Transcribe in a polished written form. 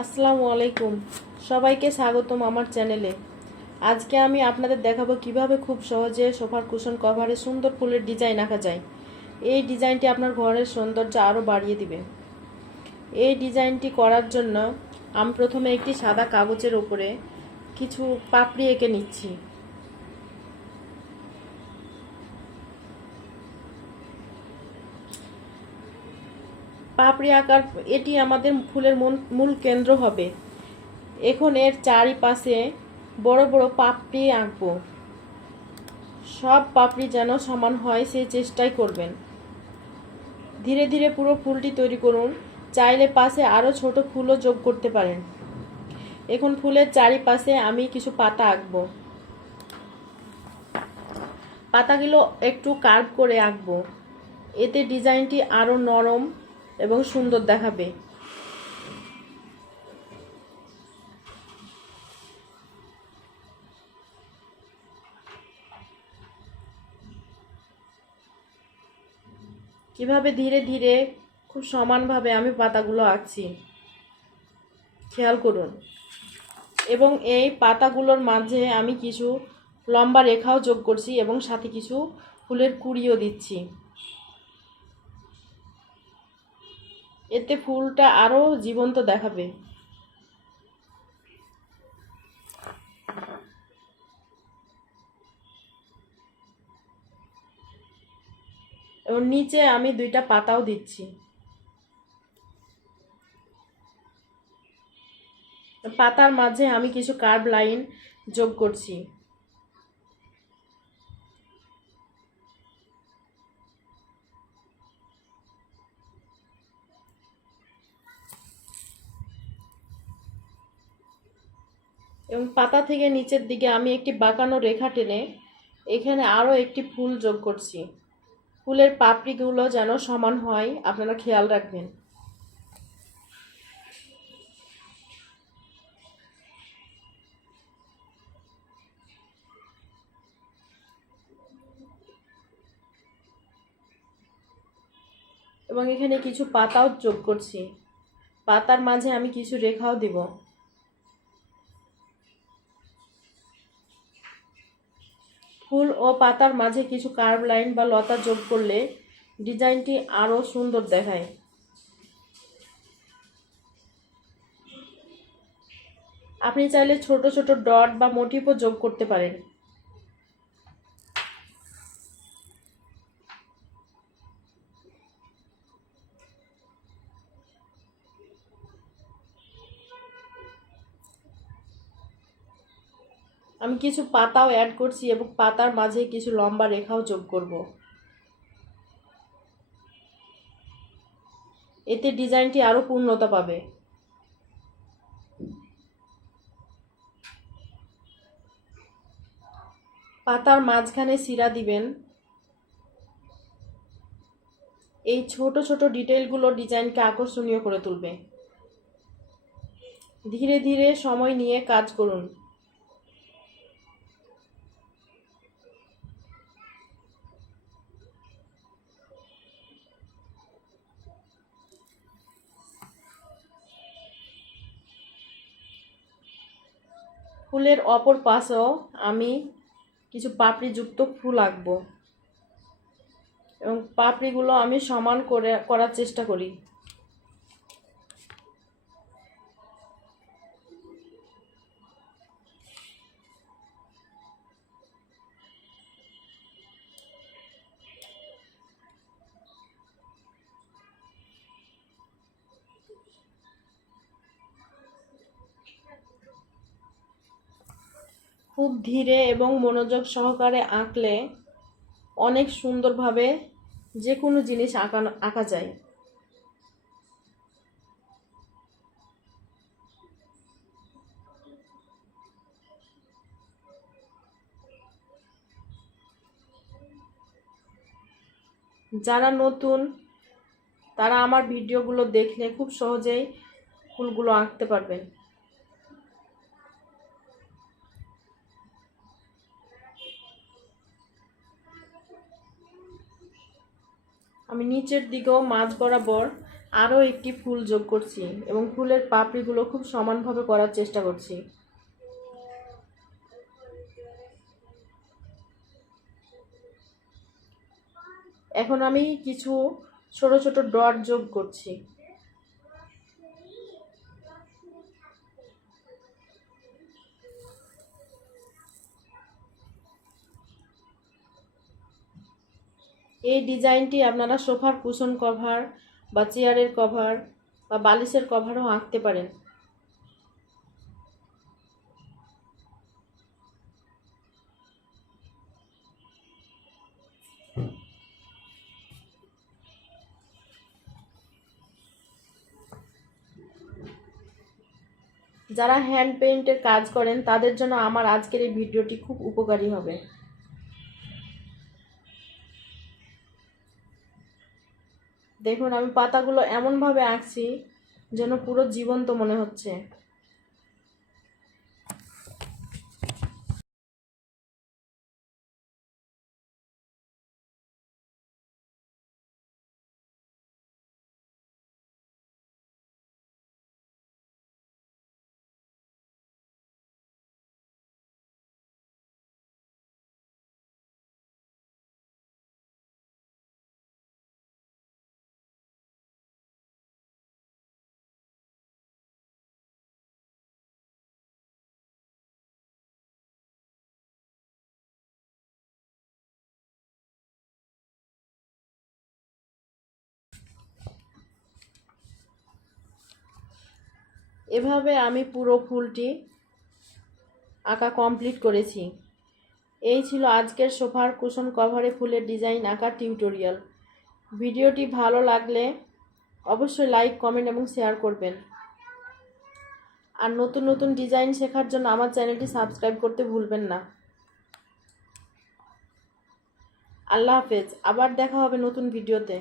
আসসালামু আলাইকুম, সবাইকে স্বাগতম আমার চ্যানেলে। আজকে আমি আপনাদের দেখাবো কিভাবে খুব সহজে সোফার কুশন কভারে সুন্দর ফুলের ডিজাইন আঁকা যায়। এই ডিজাইনটি আপনার ঘরের সৌন্দর্য আরও বাড়িয়ে দিবে। এই ডিজাইনটি করার জন্য আমি প্রথমে একটি সাদা কাগজের উপরে কিছু পাপড়ি এঁকে নিচ্ছি। পাপড়ি আঁকার এটি আমাদের ফুলের মূল কেন্দ্র হবে। এখন এর চারিপাশে বড় বড় পাপড়ি আঁকবো। সব পাপড়ি যেন সমান হয় সেই চেষ্টাই করবেন। ধীরে ধীরে পুরো ফুলটি তৈরি করুন। চাইলে পাশে আরও ছোট ফুলও যোগ করতে পারেন। এখন ফুলের চারিপাশে আমি কিছু পাতা আঁকবো। পাতাগুলো একটু কার্ভ করে আঁকবো। এতে ডিজাইনটি আরও নরম এবং সুন্দর দেখাবে। কিভাবে ধীরে ধীরে খুব সমানভাবে আমি পাতাগুলো আঁকছি খেয়াল করুন। এবং এই পাতাগুলোর মাঝে আমি কিছু লম্বা রেখাও যোগ করছি এবং সাথে কিছু ফুলের কুঁড়িও দিচ্ছি। এতে ফুলটা আরও জীবন্ত দেখাবে। এবং নিচে আমি দুইটা পাতাও দিচ্ছি। পাতার মাঝে আমি কিছু কার্ভ লাইন যোগ করছি। এবং পাতা থেকে নিচের দিকে আমি একটি বাঁকানো রেখা টেনে এখানে আরও একটি ফুল যোগ করছি। ফুলের পাপড়িগুলো যেন সমান হয় আপনারা খেয়াল রাখবেন। এবং এখানে কিছু পাতাও যোগ করছি। পাতার মাঝে আমি কিছু রেখাও দিব। ফুল ও পাতার মাঝে কিছু কার্ভ লাইন বা লতা যোগ করলে ডিজাইনটি আরও সুন্দর দেখায়। আপনি চাইলে ছোট ছোট ডট বা মোটিফও যোগ করতে পারেন। আমি কিছু পাতাও অ্যাড করছি এবং পাতার মাঝে কিছু লম্বা রেখাও যোগ করব। এতে ডিজাইনটি আরও পূর্ণতা পাবে। পাতার মাঝখানে চিরা দিবেন। এই ছোট ছোট ডিটেইলগুলো ডিজাইনকে আকর্ষণীয় করে তুলবে। ধীরে ধীরে সময় নিয়ে কাজ করুন। ফুলের অপর পাশেও আমি কিছু পাপড়িযুক্ত ফুল আঁকবো এবং পাপড়িগুলো আমি সমান করার চেষ্টা করি। খুব ধীরে এবং মনোযোগ সহকারে আঁকলে অনেক সুন্দরভাবে যে কোনো জিনিস আঁকা যায়। যারা নতুন তারা আমার ভিডিওগুলো দেখলে খুব সহজেই ফুলগুলো আঁকতে পারবেন। আমি নিচের দিকেও মাঝ বরাবর আরও একটি ফুল যোগ করছি এবং ফুলের পাপড়িগুলো খুব সমানভাবে করার চেষ্টা করছি। এখন আমি কিছু ছোট ছোট ডট যোগ করছি। এই ডিজাইনটি আপনারা সোফার কুশন কভার বা চেয়ারের কভার বা বালিশের কভারও আঁকতে পারেন। যারা হ্যান্ড পেইন্টের কাজ করেন তাদের জন্য আমার আজকের এই ভিডিওটি খুব উপকারী হবে। দেখুন আমি পাতাগুলো এমনভাবে আঁকছি যেন পুরো জীবন্ত মনে হচ্ছে। এভাবে আমি পুরো ফুলটি আঁকা কমপ্লিট করেছি। এই ছিল আজকের সোফার কুশন কভারে ফুলের ডিজাইন আঁকা টিউটোরিয়াল। ভিডিওটি ভালো লাগলে অবশ্যই লাইক, কমেন্ট এবং শেয়ার করবেন। আর নতুন নতুন ডিজাইন শেখার জন্য আমার চ্যানেলটি সাবস্ক্রাইব করতে ভুলবেন না। আল্লাহ হাফেজ, আবার দেখা হবে নতুন ভিডিওতে।